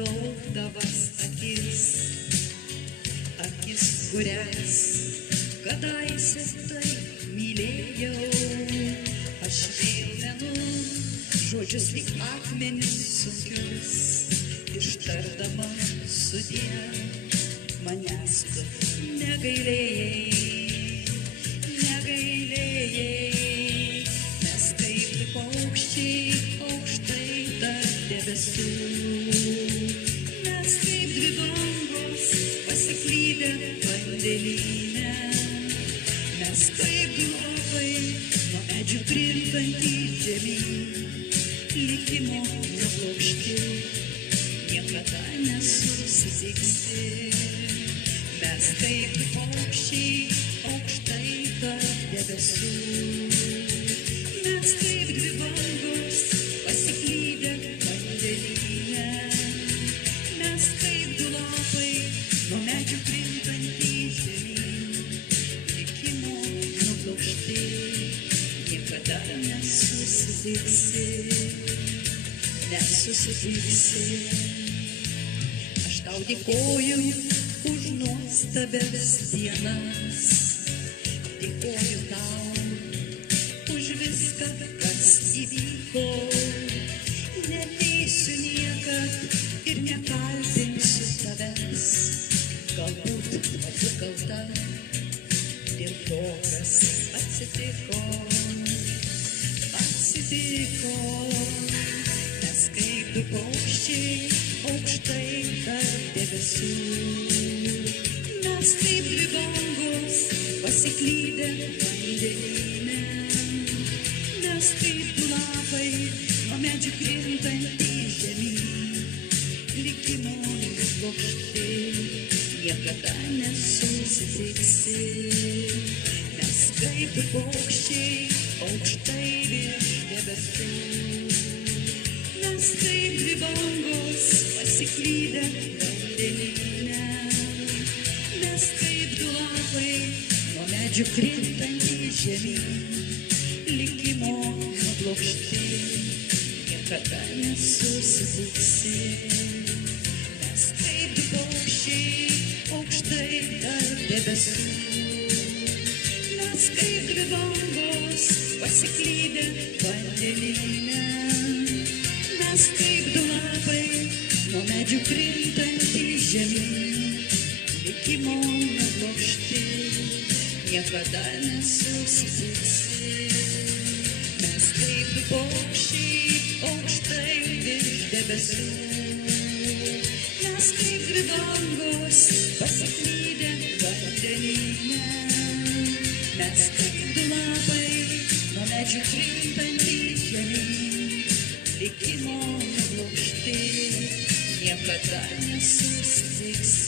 matau tavas akis, akis, kurias kadaise taip mylėjau. Aš vėl menu žodžius lyg akmenis sunkius, ištardama sudie, manęs tu negailėjai, negailėjai, mes kaip paukščiai aukštai tarp debesų, mes kaip dvi bangos pasiklydę vandenyne, mes kaip du lapai nuo medžių krintantys žemyn, likimo nublokšti, niekada nesusitiksi. Mes kaip paukščiai aukštai tarp debesų, mes kaip dvi bangos pasiklydę vandenyne, mes kaip du lapai nuo medžių krintantys žemyn, likimo nublokšti, niekada nesusitiksi, nesusitiksi. Aš tau dėkoju už nuostabias dienas, dėkoju tau už viską, kas įvyko, neteisiu niekad ir nekaltinsiu tavęs, galbūt esu kalta dėl to, kas atsitiko, atsitiko, nes kaip du paukščiai aukštai tarp debesų, mes kaip dvi bangos pasiklydę vandenyne, mes kaip du lapai nuo medžių krintantys žemyn, likimo nublokšti, niekada nesusitiksi. Mes kaip du paukščiai aukštai virš debesų, mes kaip dvi bangos pasiklydę vandenyne, mes kaip du lapai nuo medžių krintantys žemyn, likimo nublokšti, niekada nesusitiksi. Mes kaip du paukščiai aukštai tarp debesų, mes kaip dvi bangos pasiklydę vandenyne, mes kaip du lapai nuo medžių krintantys žemyn, likimo nublokšti, niekada nesusitiksi. Mes kaip du paukščiai aukštai virš debesų, mes kaip dvi bangos pasiklydę vandenyne, mes kaip du lapai nuo medžių krintantys žemyn, likimo nublokšti, niekada nesusitiksi.